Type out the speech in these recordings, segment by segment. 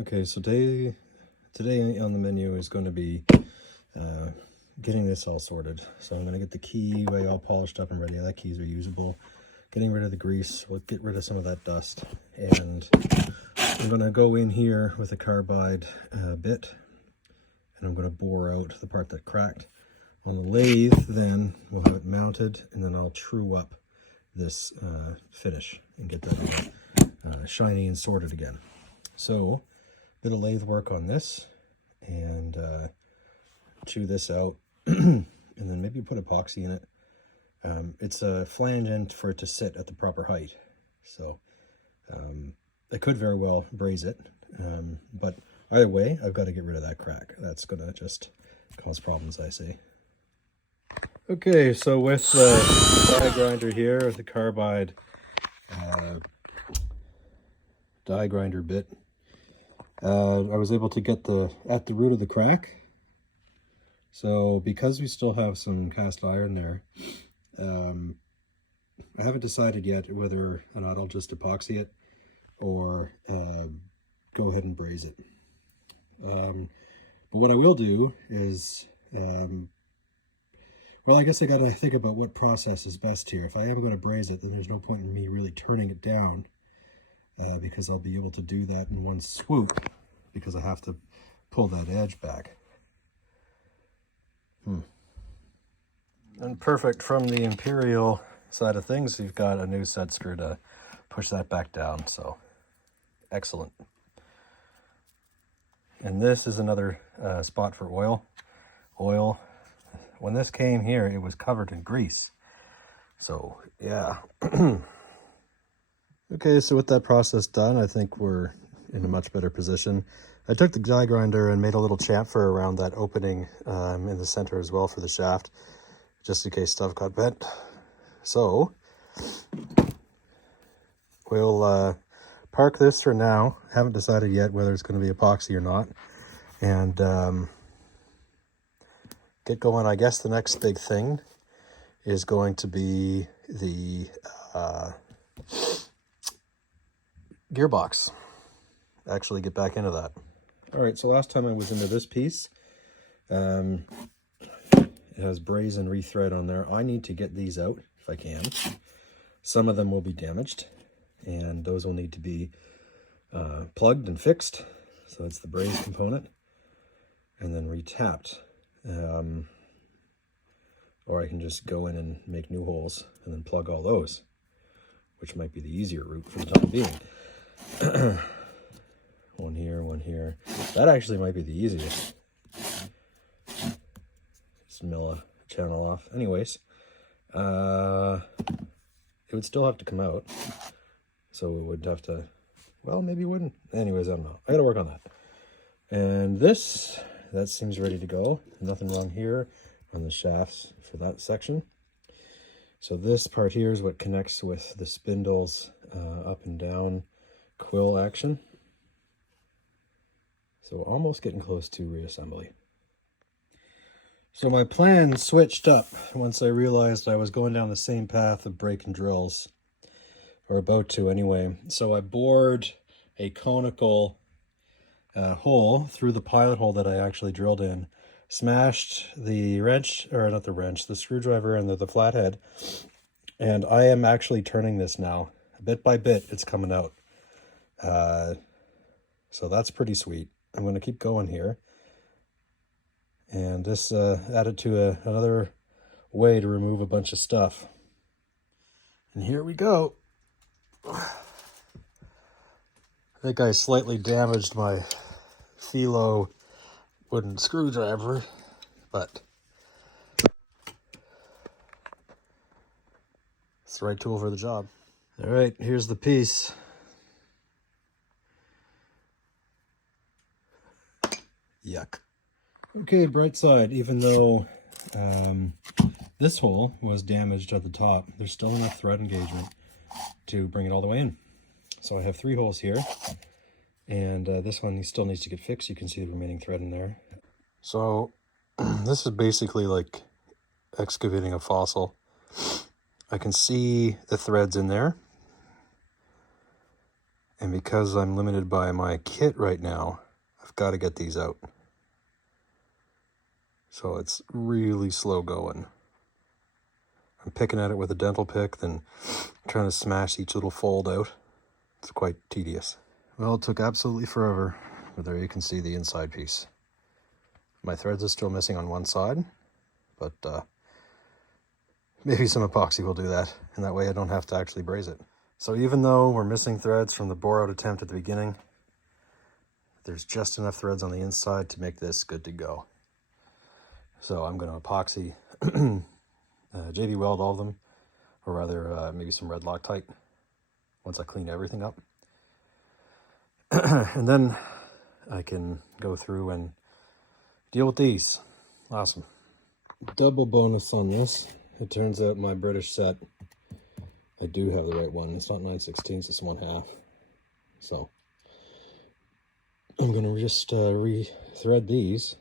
Okay, so today on the menu is going to be getting this all sorted. So I'm going to get the keyway all polished up and ready. That keys are usable. Getting rid of the grease. We'll get rid of some of that dust. And I'm going to go in here with a carbide bit. And I'm going to bore out the part that cracked. On the lathe, then, we'll have it mounted. And then I'll true up this finish and get that shiny and sorted again. So, bit of lathe work on this, and chew this out, and then maybe put epoxy in it. It's a flange end for it to sit at the proper height, so I could very well braze it, but either way, I've got to get rid of that crack. That's going to just cause problems, I say. Okay, so with the die grinder here, with the carbide die grinder bit, I was able to get at the root of the crack. So because we still have some cast iron there, I haven't decided yet whether or not I'll just epoxy it or go ahead and braze it. But what I will do is, well, I guess I gotta think about what process is best here. If I am going to braze it, then there's no point in me really turning it down, because I'll be able to do that in one swoop, because I have to pull that edge back. And perfect from the Imperial side of things, you've got a new set screw to push that back down, so excellent. And this is another spot for oil. When this came here, it was covered in grease. So, yeah. Okay, so with that process done, I think we're in a much better position. I took the die grinder and made a little chamfer around that opening in the center as well for the shaft, just in case stuff got bent. So, we'll park this for now. Haven't decided yet whether it's going to be epoxy or not. And get going. I guess the next big thing is going to be the gearbox. Actually get back into that. All right, so last time I was into this piece, it has braze and rethread on there. I need to get these out if I can. Some of them will be damaged, and those will need to be plugged and fixed. So it's the braze component, and then retapped. Or I can just go in and make new holes and then plug all those, which might be the easier route for the time being. One here, one here. That actually might be the easiest. Just mill a channel off. Anyways, it would still have to come out. So it would have to, well, maybe it wouldn't. Anyways, I don't know. I gotta work on that. And this, that seems ready to go. Nothing wrong here on the shafts for that section. So this part here is what connects with the spindles up and down quill action. So almost getting close to reassembly. So my plan switched up once I realized I was going down the same path of breaking drills, or about to anyway. So I bored a conical hole through the pilot hole that I actually drilled in, smashed the wrench, or not the wrench, the screwdriver and the flathead, and I am actually turning this now. Bit by bit, it's coming out. So that's pretty sweet. I'm going to keep going here. And this added to another way to remove a bunch of stuff. And here we go. I think I slightly damaged my Philo wooden screwdriver, but it's the right tool for the job. All right, here's the piece. Yuck. Okay, bright side, even though this hole was damaged at the top, there's still enough thread engagement to bring it all the way in. So I have 3 holes here, and this one still needs to get fixed. You can see the remaining thread in there. So this is basically like excavating a fossil. I can see the threads in there, And because I'm limited by my kit right now, I've got to get these out. So it's really slow going. I'm picking at it with a dental pick, then trying to smash each little fold out. It's quite tedious. Well, it took absolutely forever, but there you can see the inside piece. My threads are still missing on one side, but maybe some epoxy will do that, and that way I don't have to actually braze it. So even though we're missing threads from the bore out attempt at the beginning, there's just enough threads on the inside to make this good to go. So I'm going to epoxy JB weld all of them, or rather maybe some red Loctite once I clean everything up. And then I can go through and deal with these. Awesome. Double bonus on this. It turns out my British set, I do have the right one. It's not 9/16, it's 1/2. So I'm going to just re-thread these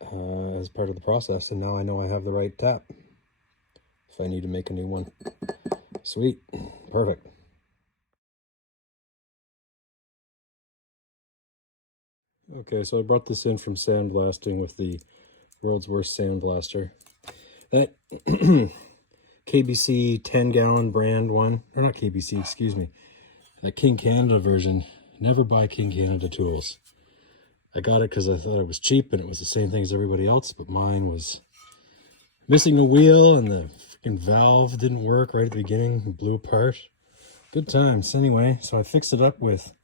as part of the process, and now I know I have the right tap if I need to make a new one. Sweet. Perfect. Okay, so I brought this in from sandblasting with the world's worst sandblaster. That KBC 10-gallon brand one, or not KBC, excuse me, that King Canada version. Never buy King Canada tools. I got it because I thought it was cheap and it was the same thing as everybody else, but mine was missing a wheel and the freaking valve didn't work right at the beginning. It blew apart. Good times. Anyway, so I fixed it up with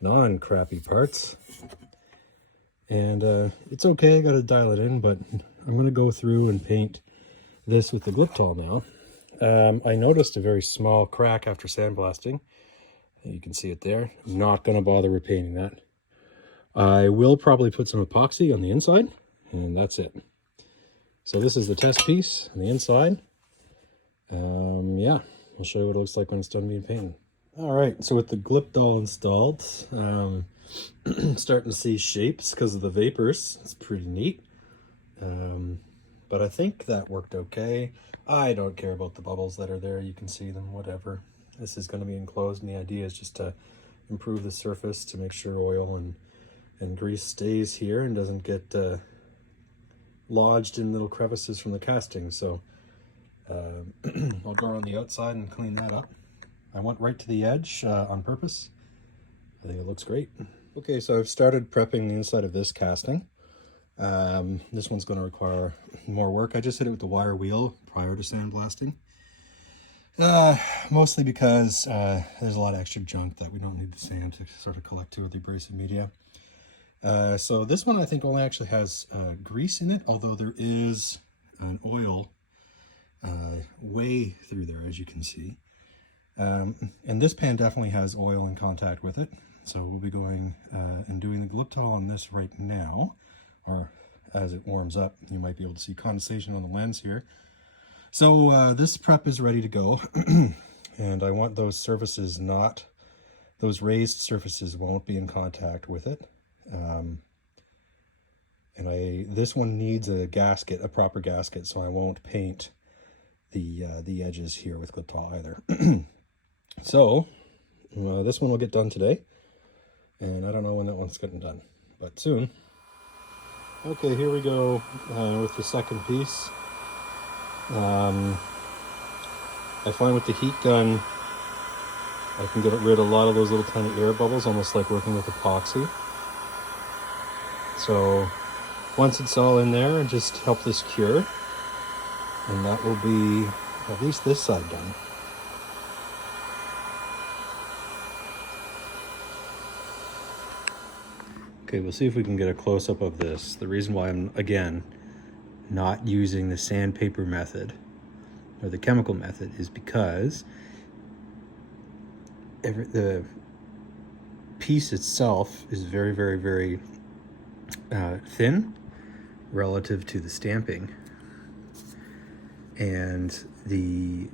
non-crappy parts. And it's okay, I gotta dial it in, but I'm gonna go through and paint this with the Gliptol now. I noticed a very small crack after sandblasting. You can see it there. I'm not gonna bother repainting that. I will probably put some epoxy on the inside, and that's it. So this is the test piece on the inside. Yeah, I'll show you what it looks like when it's done being painted. All right, so with the Gliptol installed, starting to see shapes because of the vapors. It's pretty neat. But I think that worked okay. I don't care about the bubbles that are there. You can see them, whatever. This is going to be enclosed, and the idea is just to improve the surface to make sure oil and grease stays here and doesn't get lodged in little crevices from the casting. So I'll go around the outside and clean that up. I went right to the edge on purpose. I think it looks great. Okay, so I've started prepping the inside of this casting. This one's going to require more work. I just hit it with the wire wheel prior to sandblasting. Mostly because there's a lot of extra junk that we don't need the sand to sort of collect to with the abrasive media. So this one I think only actually has grease in it, although there is an oil way through there, as you can see. And this pan definitely has oil in contact with it. So we'll be going and doing the Gliptol on this right now, or as it warms up, you might be able to see condensation on the lens here. So this prep is ready to go. And I want those surfaces not, those raised surfaces won't be in contact with it. And this one needs a gasket, a proper gasket, so I won't paint the edges here with Gliptol either. So this one will get done today, and I don't know when that one's getting done, but soon. Okay, here we go with the second piece. I find with the heat gun, I can get rid of a lot of those little tiny air bubbles, almost like working with epoxy. So once it's all in there, just help this cure, and that will be at least this side done. Okay, we'll see if we can get a close-up of this. The reason why I'm, again, not using the sandpaper method or the chemical method is because the piece itself is very, very, very thin relative to the stamping, and the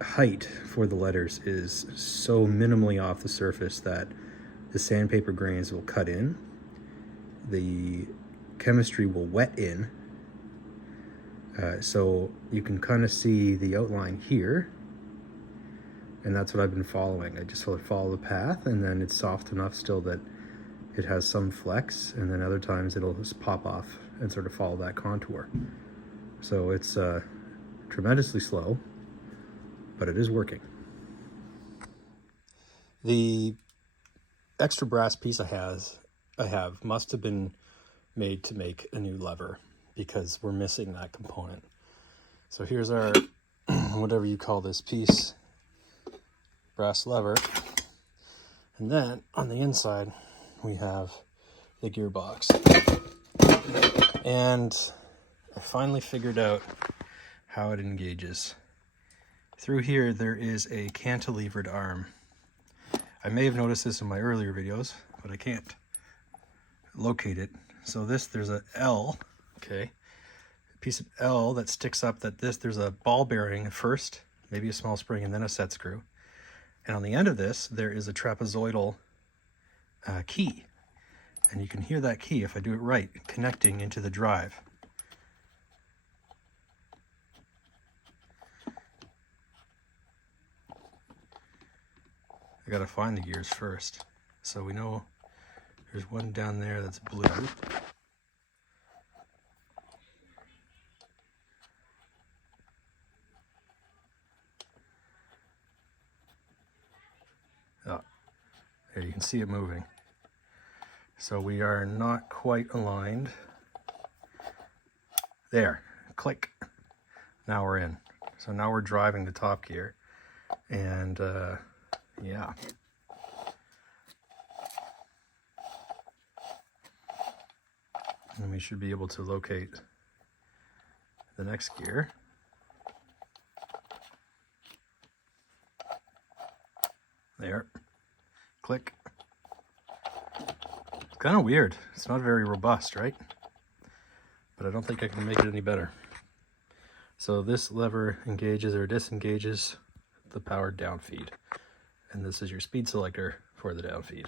height for the letters is so minimally off the surface that the sandpaper grains will cut in, the chemistry will wet in, so you can kind of see the outline here, And that's what I've been following. I just sort of follow the path, and then it's soft enough still that it has some flex, and then other times it'll just pop off and sort of follow that contour. So it's tremendously slow, but it is working. The extra brass piece I have must have been made to make a new lever, because we're missing that component. So here's our whatever you call this piece, brass lever, and then on the inside we have the gearbox. And I finally figured out how it engages. Through here there is a cantilevered arm. I may have noticed this in my earlier videos, but I can't locate it. So there's a L, okay, a piece of L that sticks up, there's a ball bearing first, maybe a small spring, and then a set screw. And on the end of this, there is a trapezoidal key. And you can hear that key, if I do it right, connecting into the drive. I gotta find the gears first. So we know there's one down there that's blue. Oh, there you can see it moving. So we are not quite aligned. There, click. Now we're in. So now we're driving the top gear. And yeah. And we should be able to locate the next gear. There. Click. It's kind of weird. It's not very robust, right? But I don't think I can make it any better. So this lever engages or disengages the powered down feed. And this is your speed selector for the down feed.